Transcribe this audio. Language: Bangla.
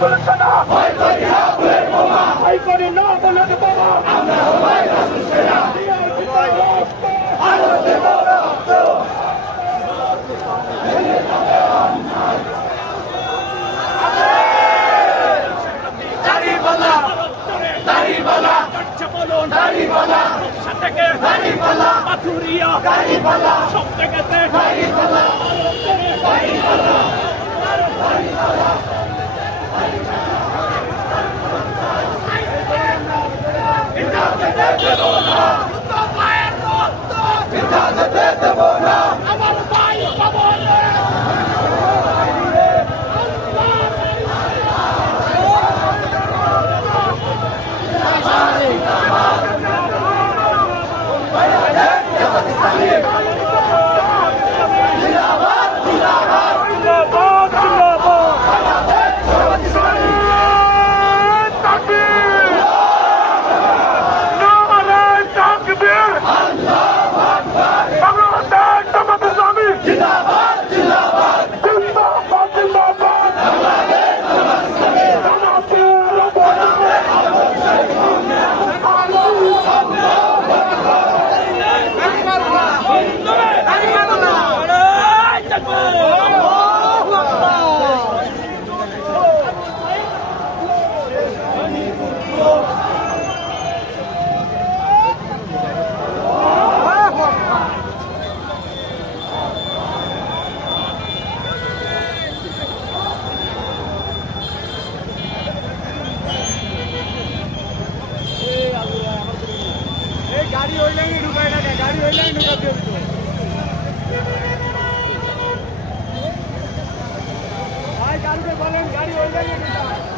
সেনা ভয় করি না বুলেট বোমা ভয় করি না বুলেট বোমা আমরা হবাই রাসূল সেনা আলো দেব রক্ত দাড়িওয়ালা দাড়িওয়ালা বলুন দাড়িওয়ালা সাথে দাড়িওয়ালা পাথুরিয়া দাড়িওয়ালা সব জায়গাতে দাড়িওয়ালা দাড়িওয়ালা দাড়িওয়ালা ইজাজতে দেব না পায়ের রক্ত ইজাজতে দেব না আমার ভাই কবরে गाड़ी हो जाएंगे ढुकाएगा क्या गाड़ी हो जाएंगे ढुका दियो भाई गाड़ी पे बोलें गाड़ी हो जाएंगे